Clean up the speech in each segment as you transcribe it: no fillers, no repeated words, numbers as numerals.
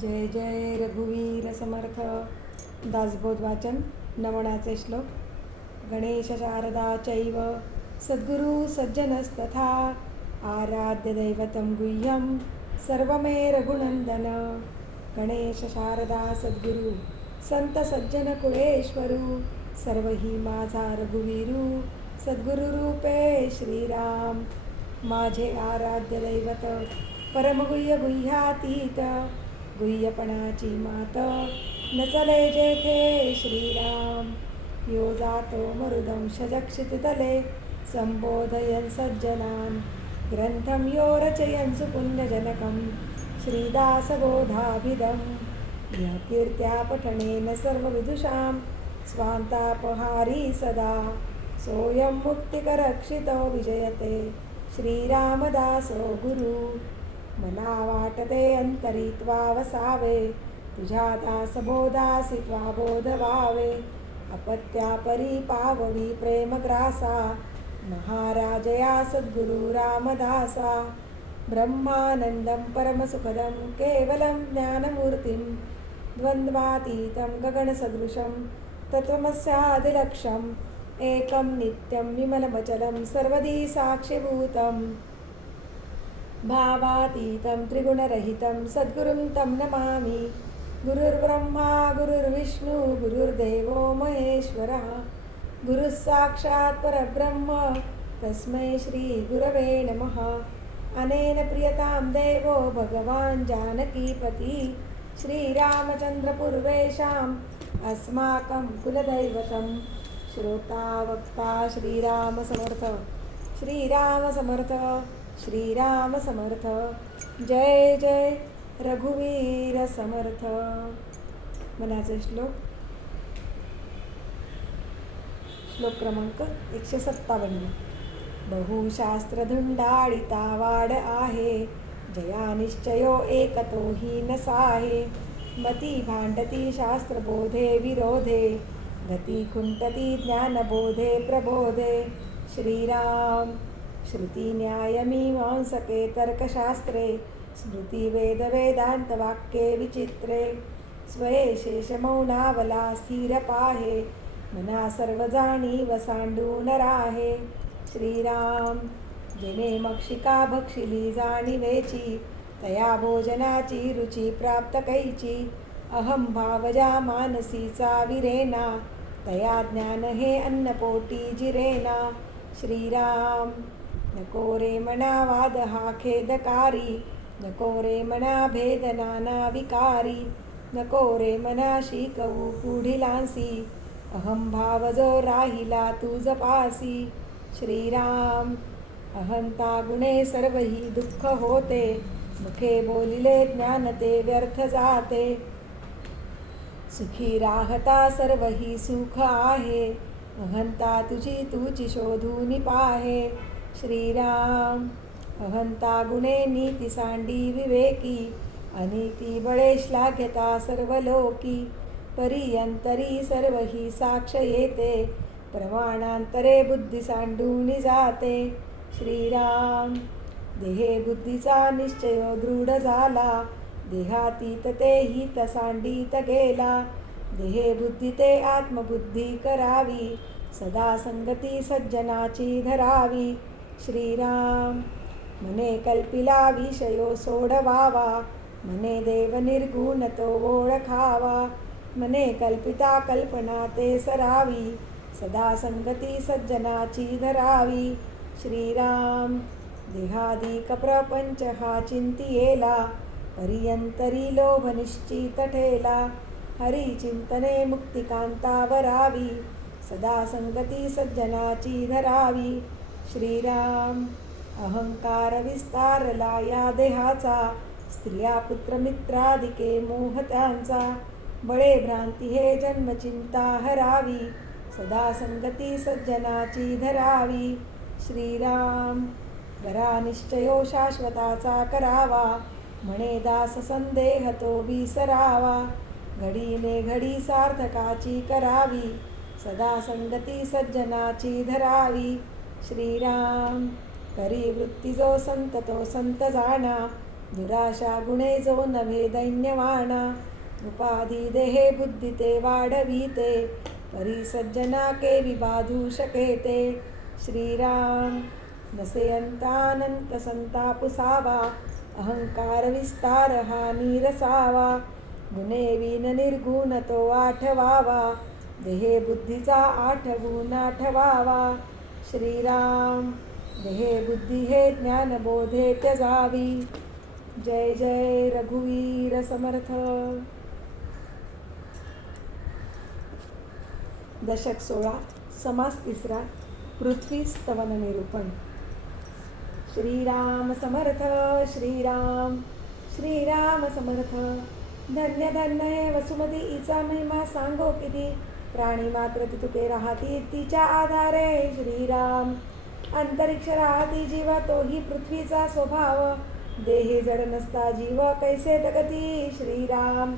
जय जय रघुवीर समर्थ. दासबोध वाचन. नमनाचे श्लोक. गणेश शारदा चैव सद्गुरु सज्जनस्तथा आराध्य दैवतं गुह्यं सर्वमे रघुनंदन. गणेश शारदा सद्गुरु संत सज्जन कुळेश्वरू सर्वही माझा रघुवीरू सद्गुरु रूपे श्रीराम. माझे आराध्य दैवत परमगुह्य गुह्यातीत गुह्यपणाची मात नचले जेथे श्रीराम. यो जातो मरुदंश जक्षिततले संबोधयन् सज्जनान् ग्रंथं यो रचयन् सुपुण्यजनकं श्रीदासबोधाभिधं. या कीर्त्या पठनेन सर्वविदुषां स्वान्तापहारी सदा सोऽयं मुक्तिकरक्षितो विजयते श्रीरामदासो गुरु. मला वाटते अंतरित्वा वसावे तुझ्या दासबोधासी त्वा बोध व्हावे. अपत्या परी पाववी प्रेमग्रासा महाराजया सद्गुरु रामदासा. ब्रह्मानंदं परमसुखदं केवलं ज्ञानमूर्तिं द्वन्द्वातीतं गगनसदृशं तत्त्वमस्यादिलक्ष्यम् एकं नित्यं विमलमचलं सर्वदी साक्षिभूतं. भावातीतं त्रिगुणरहितं सद्गुरुं तं नमामि. गुरुर्ब्रह्मा गुरुर्विष्णु गुरुर्देवो महेश्वरः गुरुः साक्षात् परब्रह्म तस्मै श्रीगुरवे नमः. अनेन प्रियतां देवो भगवान् जानकीपति श्रीरामचन्द्रपूर्वेषाम् अस्माकं कुलदैवतं. श्रोता वक्ता श्रीराम समर्थ श्रीराम समर्थ श्रीराम समर्थ. जय जय रघुवीर समर्थ. मनाचे श्लोक. श्लोक क्रमांक 157. बहुशास्त्रधुंडाळिता वाड आहे जया निश्चयो एकतो ही नसाहे. मती भांडती शास्त्रबोधे विरोधे गती खुंटती ज्ञानबोधे प्रबोधे. श्रीराम. श्रुती न्याय मीमांसके तर्कशास्त्रे स्मृती वेद वेदांत वाक्ये विचित्रे. स्वये शेष मौनावला स्थिर पाहे मना सर्व जाणीव सांडून राहे. श्रीराम. जेने मक्षिका भक्षिली जाणीवेची तया भोजनाची रुची प्राप्त कैची. अहम भावजा मानसीचा विरेना तया ज्ञान हे अन्नपोटी जिरेना. श्रीराम. नको रे मना वाद हा खेदकारी नको रे मना भेद नाना विकारी. नको रे मना शिकवू पुढिलांसी अहम भाव जो राहिला तुझ पासी. श्रीराम. अहंता गुणे सर्वही दुःख होते मुखे बोलिले ज्ञान ते व्यर्थ जाते. सुखी राहता सर्वही सुख आहे अहंता तुझी तुझी शोधून पाहे. श्रीराम. अहंता गुणे नीती सांडी विवेकी अनीती बळे श्लाघ्यता सर्व लोकी. परियंतरी सर्वही साक्ष येते प्रमाणांतरे बुद्धी सांडून जाते. श्रीराम. देहे बुद्धीचा निश्चय दृढ झाला देहातीत ते हित सांडीत गेला. देहे बुद्धी ते आत्मबुद्धी करावी सदा संगती सज्जनाची धरावी. श्रीराम. मने कल्पिला विषयो सोडवावा मने देव निर्गुण तो ओळखावा. मने कल्पिता कल्पना ते सरावी सदा संगती सज्जनाची धरावी. श्रीराम. देहादिक प्रपंच हा चिंतियेला परियंतरी लोभ निश्चित ठेला. हरी चिंतने मुक्तिकांता वरावी सदा संगती सज्जनाची धरावी. श्रीराम. अहंकार विस्तारला या देहाचा स्त्रिया पुत्र मित्रादिके मोह त्यांचा. बळे भ्रांती हे जन्मचिंता हरावी सदा संगती सज्जनाची धरावी. श्रीराम. करा निश्चयो शाश्वताचा करावा म्हणे दास संदेह तो विसरावा. घडीने घडी सार्थकाची करावी सदा संगती सज्जनाची धरावी. श्रीराम. करी वृत्ती जो संत तो संत जाणा दुराशा गुणे जो नव्हे दैन्यवान, उपाधी देहे बुद्धी ते वाढविते, परी सज्जना केवी बाधू शकेते. श्रीराम. नसे अंतानंत संताप सावा, अहंकार विस्तार हा नीरसावा, गुणे विन निर्गुण तो आठवावा, देहे बुद्धीचा आठवून आठवावा. श्रीराम. देहे बुद्धी हे ज्ञान बोधे त्यजावी. जय जय रघुवीर समर्थ. दशक 16. समास 3. पृथ्वी स्तवन निरूपण. श्रीराम समर्थ. श्रीराम. श्रीराम समर्थ. धन्य धन्य हे वसुमती, हिचा महिमा सांगो किती, प्राणी मात्र तुके राहती तिच्या आधारे. श्रीराम. अंतरिक्ष राहती जीव, तोही पृथ्वीचा स्वभाव, देही जड नसता जीव कैसे तगती. श्रीराम.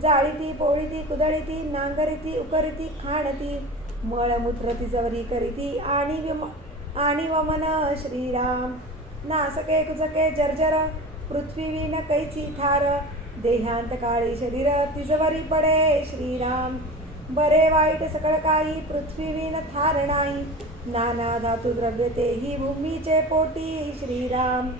जाळीती पोळीती कुदळीती, नांगरीती उकरीती खाणती, मळमूत्र तिजवरी करीती आणि वमन. श्रीराम. नासके कुजके जर्जर, पृथ्वी विन कैची थार, देहांत काळी शरीर तिजवरी पडे. श्रीराम. बरे वाईट सकळ काही, पृथ्वी विन थार नाही, नाना धातू द्रव्य तेही भूमीचे पोटी. श्रीराम.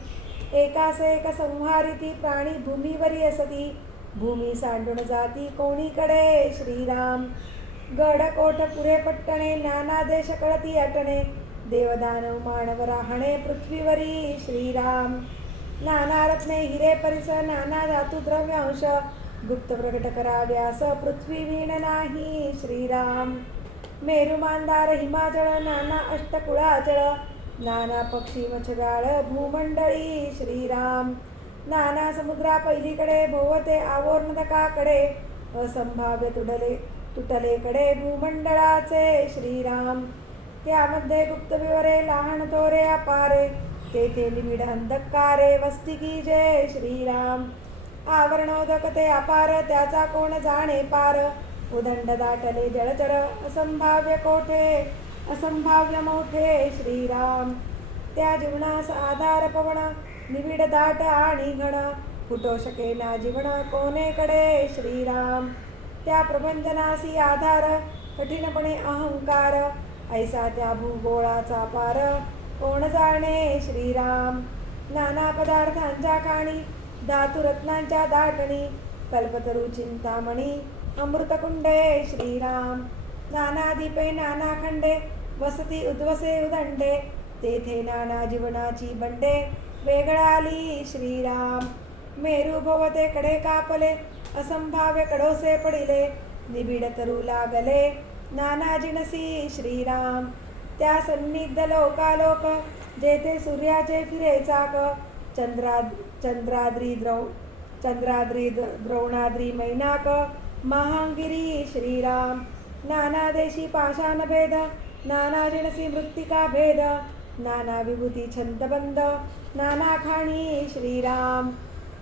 एकास एक संहारिती, प्राणी भूमीवरी असती, भूमी सांडून जाती कोणीकडे. श्रीराम. गड कोट पुरे पट्टणे, नाना देश कळती अटणे, देवदानव मानव राहणे पृथ्वीवरी. श्रीराम. नाना रत्ने हिरे परिस, नाना धातू द्रव्यांश, गुप्त प्रकट कराव्यास पृथ्वी विण नाही. श्रीराम. मेरू मांदार हिमाचळ, नाना अष्टकुळाचळ, नाना पक्षी मच्छगाळ भूमंडळी. श्रीराम. नाना समुद्रा पहिलीकडे, भोवते आवरणकाकडे, असंभाव्य तुटलेकडे भूमंडळाचे. श्रीराम. त्यामध्ये गुप्त विवरे लहान थोरे अपारे, तेथे निबिड अंधकारे वस्ती की जय. श्रीराम. आवरणोदक ते अपार, त्याचा कोण जाणे पार, उदंड दाटले जळचर, असंभाव्य कोठे असंभाव्य मोठे. श्रीराम. त्या जीवनास आधार पवन, निबिड दाट आणि घन, फुटो शके ना जीवन कोणेकडे. श्रीराम. त्या प्रबंधनासी आधार, कठीणपणे अहंकार, ऐसा त्या भूगोळाचा पार, कोण जाणे. श्रीराम. नाना पदार्थांच्या खाणी, धातुरत्नांच्या दाटणी, कल्पतरू चिंतामणी, अमृतकुंडे. श्रीराम. नाना दीपे नाना खंडे, वसती उद्वसे उदंडे, तेथे नाना जीवनाची बंडे वेगळाली. श्रीराम. मेरू भोवते कडे कापले, असंभाव्य कडोसे पडिले, निबिड तरू लागले नाना जिनसी. श्रीराम. त्या सन्निध लोकालोक, जेथे सूर्याचे फिरे चाक, चंद्राद्री द्रोणाद्री मैनाक, महांगिरी. श्रीराम. नाना देशी पाषाण भेद, नाना जिनसी मृत्तिका भेद, नाना विभूती छंदबंद, नाना खाणी. श्रीराम.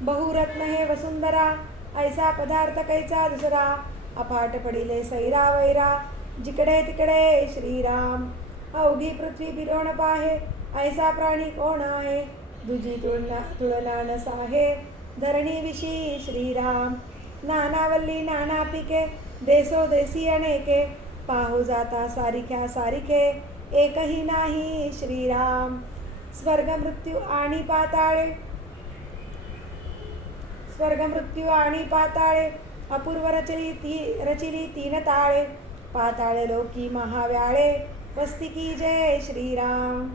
बहुरत्न हे वसुंधरा, ऐसा पदार्थ कैचा दुसरा, अफाट पडिले सैरा वैरा, जिकडे तिकडे. श्रीराम. अवघी पृथ्वी फिरवण पाहे, ऐसा प्राणी कोण आहे, दुजी तुळना नसाहे धरणी विशी. श्रीराम. नानावल्ली नाना पिके, देसोदेसी अनेके, पाहू जाता सारिख्या सारिखे, एकही नाही. श्रीराम. स्वर्ग मृत्यू आणि पाताळे, अपूर्व रचिली तीन ताळे, पाताळे लोकी महाव्याळे, वस्ती की जय. श्रीराम.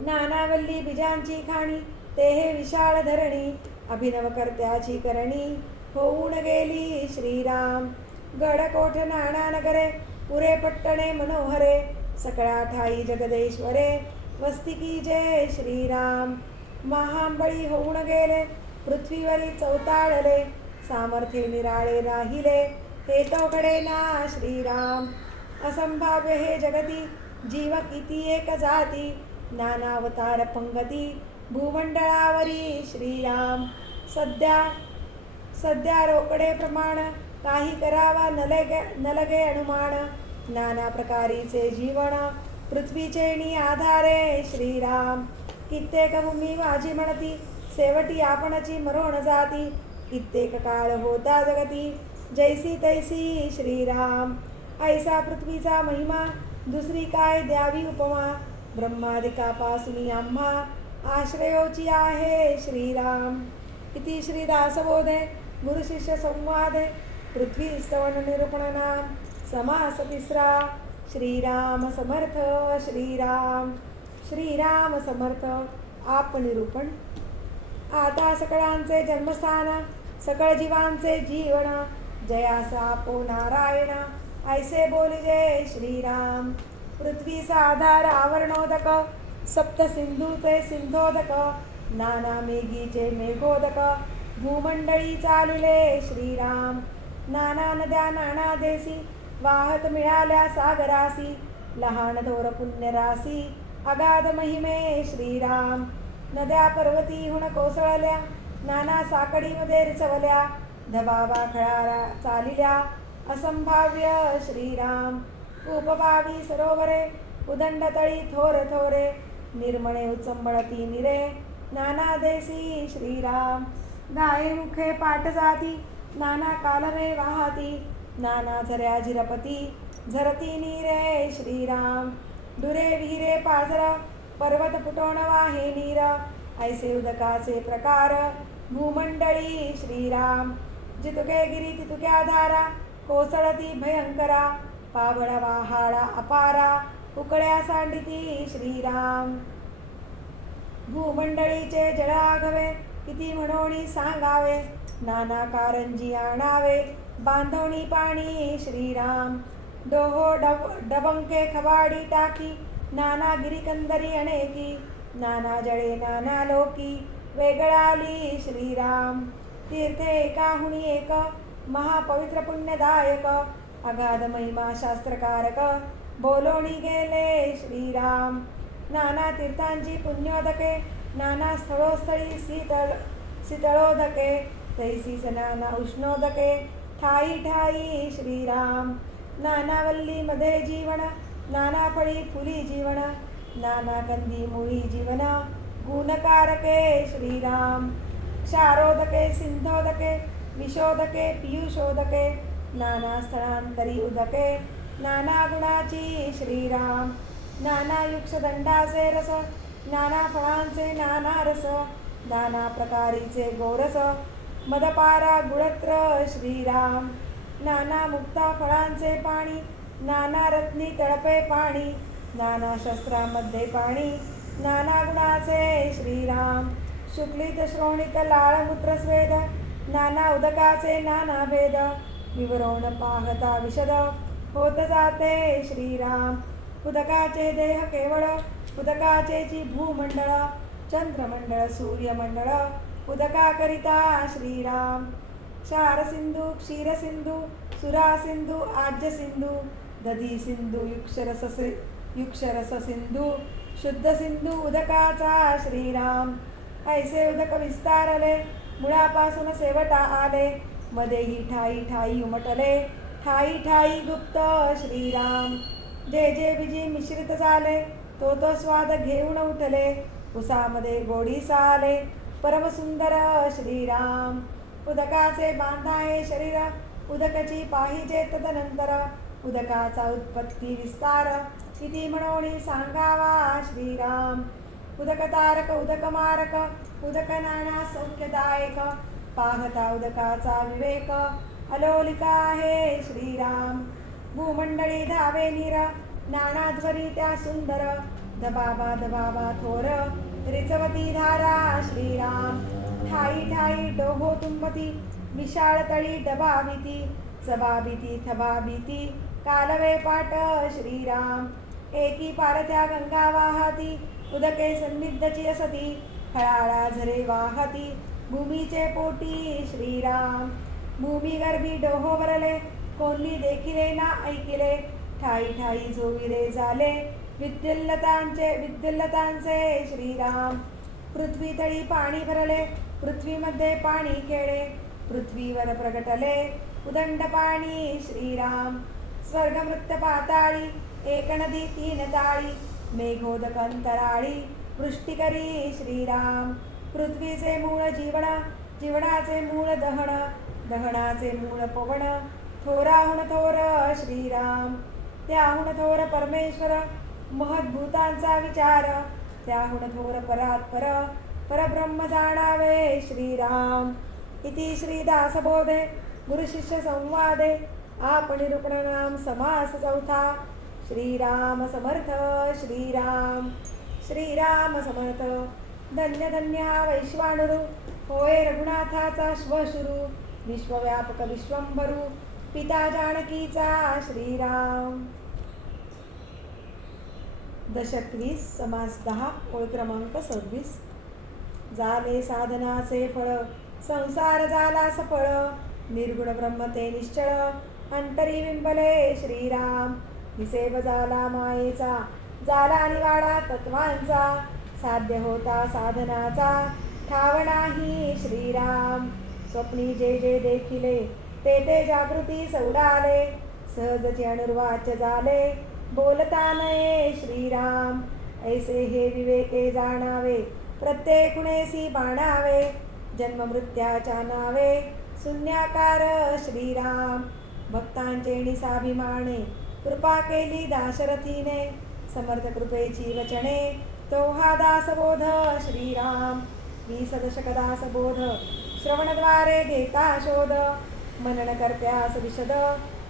नानावल्ली बीजांची खाणी, तेहे विशाळ धरणी, अभिनव कर्त्याची करणी, होऊन गेली. श्रीराम. गडकोठ नाना नगरे, पुरे पट्टणे मनोहरे, सकळा ठाई जगदेश्वरे, वस्ती की जय. श्रीराम. महांबळी होऊन गेले, पृथ्वीवरी चौताळले, सामर्थ्ये निराळे राहिले, हे तो घडे ना. श्रीराम. असंभाव्य हे जगती, जीव किती एक जाती, नानावतार पंगती, भूमंडळावरी. श्रीराम. सध्या रोकडे प्रमाण, काही करावा न लगे अनुमान, नाना प्रकारीचे जीवन, पृथ्वीचे नी आधारे. श्रीराम. कित्येक भूमी माझी म्हणती, सेवटी आपणची मरोण जाती, कित्येक काळ होता जगती, जैसी तैसी श्रीराम. ऐसा पृथ्वीचा महिमा, दुसरी काय द्यावी उपमा, ब्रह्मादिकापासून आम्हा आश्रयोची आहे श्रीराम. इति श्रीदासबोधे गुरुशिष्य संवादे पृथ्वी स्तवन निरूपण नाम समास तिसरा. श्रीराम समर्थ. श्रीराम श्रीराम समर्थ. आप निरूपण. आता सकळांचे जन्मस्थान, सकळ जीवांचे जीवन, जयासा आपो नारायण, ऐसे बोलिजे श्रीराम. पृथ्वीचा आधार आवरणोदक, सप्त सिंधूचे सिंधोदक, नाना मेघीचे मेघोदक, भूमंडळी चालिले श्रीराम. नाना नद्या नाना देसी, वाहत मिळाल्या सागरासी, लहान थोर पुण्यरासी, अगाध महिमे श्रीराम. नद्या पर्वतीहून कोसळल्या, नाना साकडीमध्ये रिचवल्या, धबाबा खळाला चालिल्या, असंभाव्य श्रीराम. उपभावी सरोवरे, उदंडतळी थोर थोरे, निर्मळे उचंबळती निरे, नाना देसी श्रीराम. गाये मुखे पाट जाती, नाना कालवे वाहती, नाना झऱ्या झिरपती, झरती नीरे श्रीराम. दुरे विहिरे पाझर, पर्वत फुटोण वाहे नीर, ऐसे उदकाचे प्रकार, भूमंडळी श्रीराम. जितुके गिरी तितुक्या धारा, कोसळती भयंकरा, पावळ वाहाळा अपारा, उकळ्या सांडिती श्रीराम. भूमंडळीचे जळाघवे, किती म्हणोनी सांगावे, नाना कारंजी आणावे, बांधोणी पाणी श्रीराम. डोहो डबंके खवाडी टाकी, नाना गिरिकंदरी अनेकी, नाना जळे नाना लोकी, वेगळाली श्रीराम. तीर्थे एकाहुनी एक, महापवित्र पुण्यदायक, अगाध महिमा शास्त्रकारक, बोलोणी गेले श्रीराम. नाना तीर्थांची पुण्योदके, नाना स्थळोस्थळी शीतळोदके, तैसीस नाना उष्णोदके, ठाई ठाई श्रीराम. नाना वल्ली मध्ये जीवन, नाना फळी फुली जीवन, नाना कंदी मुळी जीवन, गुणकारके श्रीराम. क्षारोदके सिंधोदके, विशोदके पियुषोदके, नाना स्थळांतरी उदके, नाना गुणाची श्रीराम. नाना युक्षदंडाचे रस, नाना फळांचे नाना रस, नाना प्रकारीचे गोरस, मदपारा गुळत्र श्रीराम. नाना मुक्ता फळांचे पाणी, नाना रत्नी तळपे पाणी, नाना शस्त्रामध्ये पाणी, नाना गुणाचे श्रीराम. शुक्लित श्रोणित लाळ मूत्र स्वेद, नाना उदकाचे नाना भेद, विवरण पाहता विशद, होत जाते श्रीराम. उदकाचे देह केवळ, उदकाचेची भूमंडळ, चंद्रमंडळ सूर्यमंडळ, उदकाकरिता श्रीराम. क्षारसिंधू क्षीरसिंधू, सुरासिंधू आज्यसिंधू, दधी सिंधू युक्षरस सिंधू, शुद्ध सिंधू उदकाचा श्रीराम. ऐसे उदक विस्तारले, मुळापासून शेवटा आले, मध्येही ठाई ठाई उमटले, ठाई ठाई गुप्त श्रीराम. जे जे बीजी मिश्रित झाले, तो तो स्वाद घेऊन उठले, उसामध्ये गोडी साले, परमसुंदर श्रीराम. उदकाचे बांधाये शरीर, उदकची पाहिजे तदनंतर, उदकाचा उत्पत्ती विस्तार, किती म्हणोनी सांगावा श्रीराम. उदकतारक उदकमारक, उदक नाना सौख्यदायक, पाहता उदकाचा विवेक, अलोलिका आहे श्रीराम. भूमंडळी धावे नीर, नानाध्वरी त्या सुंदर, धबाबा धबाबा थोर, रिचवती धारा श्रीराम. ठाई ठाई डोहो तुंबती, विशाळ तळी डबाबिती, चबाबिती थबाबिती, कालवे पाट श्रीराम. एकी पारत्या गंगा वाहती, उदके सन्निधची असती, खळाळा झरे वाहती, भूमीचे पोटी श्रीराम. भूमी गर्भी डोहो भरले, कोणी देखिले ना ऐकिले, ठाई ठाई जोविले झाले, विद्युल्लतांचे श्रीराम. पृथ्वी तळी पाणी भरले, पृथ्वीमध्ये पाणी खेळे, पृथ्वीवर प्रगटले, उदंड पाणी श्रीराम. स्वर्ग मृत्य पाताळी, एक नदी तीन ताळी, मेघोदक अंतराळी, वृष्टी करी श्रीराम. पृथ्वीचे मूळ जीवन, जीवनाचे मूळ दहन, दहनाचे मूळ पवन, थोराहून थोर श्रीराम, त्याहून थोर परमेश्वर, महद्भूतांचा विचार, त्याहून थोर परात्पर, परब्रह्म जाणावे श्रीराम. इति श्रीदासबोधे गुरुशिष्य संवादे आपण निरूपणनाम समास चौथा. श्रीराम समर्थ. श्रीराम श्रीराम समर्थ. धन्य धन्य हा वैश्वानरू, होय रघुनाथाचा श्वशुरू, विश्वव्यापक विश्वंभरू, पिता जानकीचा श्रीराम. दशक 20 समास 10 ओळ क्रमांक 26. झाले साधनाचे फळ, संसार झाला सफळ, निर्गुण ब्रह्म ते निश्चळ, अंतरी बिंबले श्रीराम. निसेब झाला मायेचा, झाला निवाडा तत्वांचा, साध्य होता साधनाचा, ठाव नाही श्रीराम. स्वप्नी जे जे देखिले, ते ते जागृतीस उडाले, सहजचे अनुर्वाच्य झाले, बोलता नये श्रीराम. ऐसे हे विवेके जाणावे, प्रत्येक गुणेसी बाणावे, जन्म मृत्याच्या नावे, शून्याकार श्रीराम. भक्तांचे निसाभिमाने, कृपा केली दाशरथीने, समर्थ कृपेची वचने, तो हा दासबोध श्रीराम. 20 दशक दासबोध, श्रवणद्वारे घेता शोध, मनन करत्यास विशद,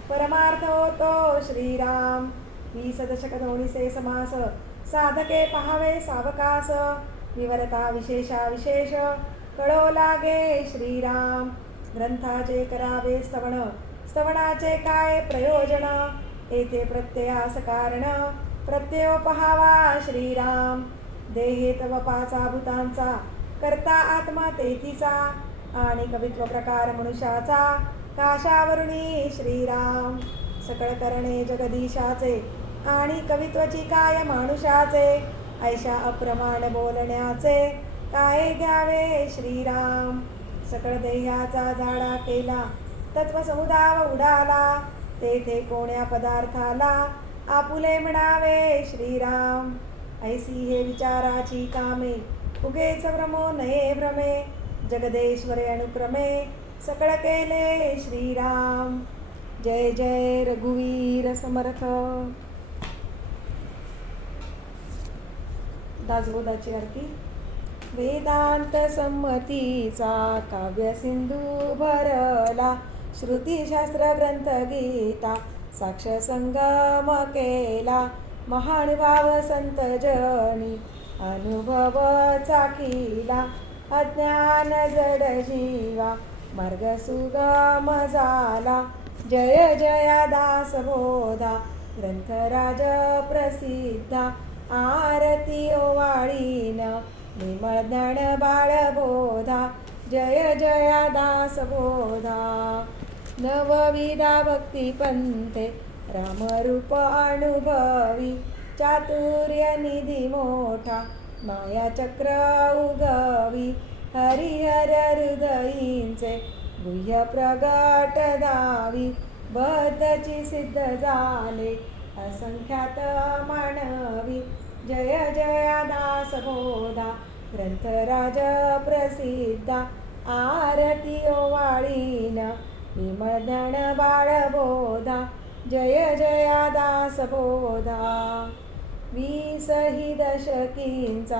परमार्थ होतो श्रीराम. 20 दशक दोन्हीचे समास, साधके पहावे सावकास, विवरता विशेषा विशेष, कळो लागे श्रीराम. ग्रंथाचे करावे स्तवन, स्तवनाचे काय प्रयोजन, येथे प्रत्ययास कारण, प्रत्ययो पहावा श्रीराम. देहे तव पाचा भूतांचा, करता आत्मा तेथीचा, आणि कवित्व प्रकार मनुष्याचा, काशावरुणी श्रीराम. सकळ करणे जगदीशाचे, आणि कवित्वची काय मानुषाचे, ऐशा अप्रमाण बोलण्याचे, काय घ्यावे श्रीराम. सकळ देहाचा झाडा केला, तत्व समुदाव उडाला, तेथे कोण्या पदार्थाला, आपुले म्हणावे श्रीराम. ऐसी हे विचाराची कामे, उगेच भ्रमो नये भ्रमे, जगदेश्वरे अनुक्रमे, सकळ केले श्रीराम. जय जय रघुवीर समर्थ. दासबोधाची आरती. वेदांत संमतीचा काव्य सिंधू भरला, श्रुतीशास्त्र ग्रंथ गीता साक्ष संगम केला, महानुभाव संत जनी अनुभव चाखिला, अज्ञान जड जीवा मार्ग सुगम झाला. जय जया दासबोधा ग्रंथराज प्रसिद्धा, आरती ओवाळीन निर्मळ ज्ञान बाळबोधा. जय जया दासबोधा. नवविधा भक्ती पंथे रामरूप अनुभवी, चातुर्य निधी मोठा माया चक्र उगवी, हरिहर हृदयींचे गुह्य प्रगट दावी, बद्धची सिद्ध झाले असंख्यात मानवी. जय जया दासबोधा ग्रंथराज प्रसिद्धा, आरती ओवाळीन विमळ ज्ञान बाळबोधा. जय जया दासबोधा. 20 ही दशकींचा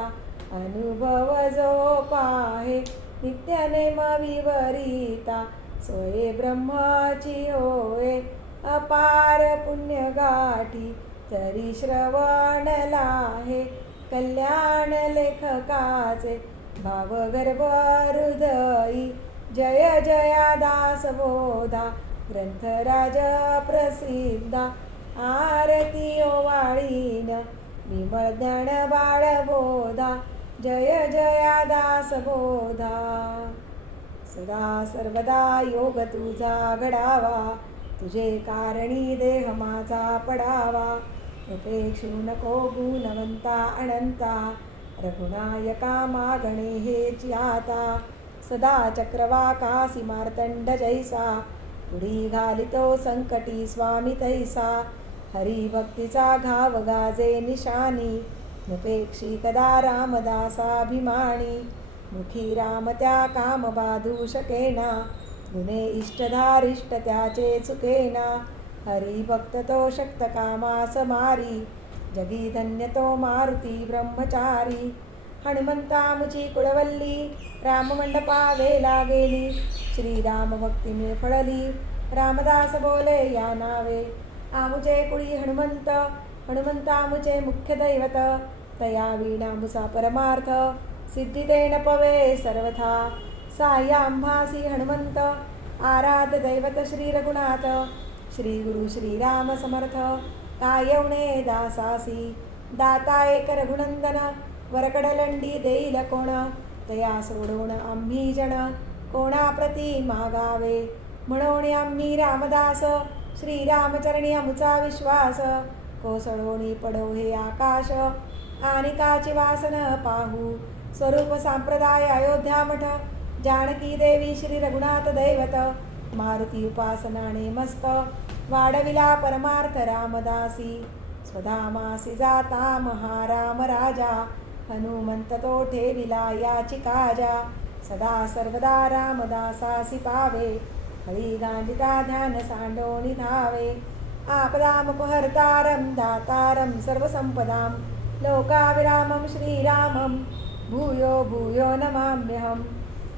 अनुभव जो पाहे, नित्यनेम विवरिता सोये ब्रह्माची होय. अपार पुण्य गाठी तरी श्रवण लाहे, कल्याण लेखकाचे भावगर्भ हृदयी. जय जया दासबोधा ग्रंथराज प्रसिद्धा, आरती ओवाळीन विमळ ज्ञान बाळबोधा. जय जया दासबोधा. सदा सर्वदा योग तुझा घडावा, तुझे कारणी देह माझा पडावा. उपेक्षू नको गुणवंता अनंता, रघुनायका मागणे हेची आता. सदा चक्रवाकासी मार्तंड जैसा, पुढी घालितो संकटी स्वामी तैसा. हरिभक्तीचा घाव गाजे निशानी, नुपेक्षी कदा रामदासाभिमानी. मुखी राम त्या काम बाधू शकेना, गुणे इष्टधारिष्ट त्याचे चुकेना, हरी भक्त तो शक्त कामास मारी, जगी धन्य तो मारुती ब्रह्मचारी. हनुमंता मुची कुळवल्ली, राम मंडपा वेला गेली, श्रीराम भक्तीने फळली, रामदास बोले या नावे. आमुचे कुळी हनुमंत, हनुमंता मुचे मुख्य दैवत, तया वीणा मुसा परमार्थ, सिद्धी देण पवे सर्वथा. साई आम्हासी हनुमंत, आराध्य दैवत श्री रघुनाथ, श्री गुरु श्रीराम समर्थ, कायवणे दासासी. दाता एक रघुनंदन, वरकडलंडी देईल कोण, तया सोडून आम्ही जन, कोणाप्रती मागावे. म्हणून आम्ही रामदास, श्रीरामचरणी आमुचा विश्वास, कोसळोनी पडो हे आकाश, आनिकाची वासन पाहू. स्वरूप संप्रदाय अयोध्या मठ, जानकी देवी श्री रघुनाथ दैवत, मारुती उपासनाने मस्त, वाढविला परमार्थ रामदासी. स्वधामासी जाता महाराम राजा, हनुमंत तो ठेविला याची काजा. सदा सर्वदा रामदासासी पावे, हळी गांजिता ध्यान सांडोनी धावे. आपदामुपहर्तारं दातारं सर्वसंपदां, लोकाभिरामं श्रीरामं भूयो भूयो नमाम्यहम्.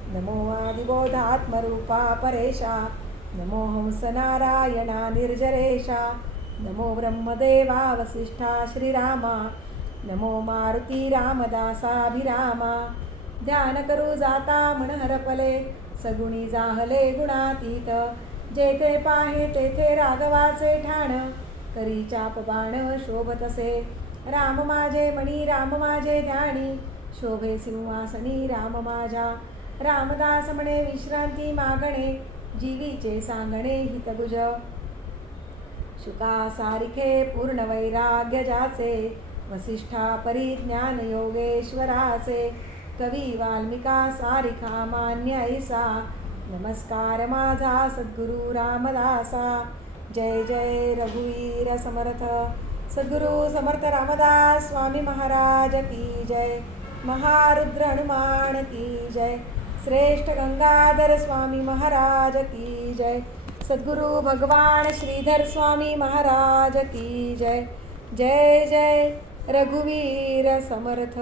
नमो आदिबोधात्मरूपा परेशा, नमो हंसनारायणा निर्जरेशा, नमो ब्रह्मदेवा वसिष्ठा श्रीरामा, नमो मारुती रामदासाभिरामा. ध्यान करू जाता मन हरपले, सगुणी जाहले गुणातीत, जेथे पाहे तेथे राघवाचे ठाण, करी चाप बाण शोभतसे. राम माझे मणी राम माझे ध्यानी, शोभे सिंहासनी राम माझ्या. रामदास म्हणे विश्रांती मागणे, जीवीचे सांगणे हितगुज. शुका सारिखे पूर्ण वैराग्य ज्याचे, वसिष्ठा परिज्ञान योगेश्वराचे. कवी वाल्मिका सारिखा मान्य ऐसा, नमस्कार माझा सद्गुरु रामदासा. जय जय रघुवीर समर्थ, सद्गुरु समर्थ रामदास स्वामी महाराज की जय. महारुद्र हनुमान की जय. श्रेष्ठ गंगाधर स्वामी महाराज की जय. सद्गुरु भगवान श्रीधर स्वामी महाराज की जय. जय जय रघुवीर समर्थ.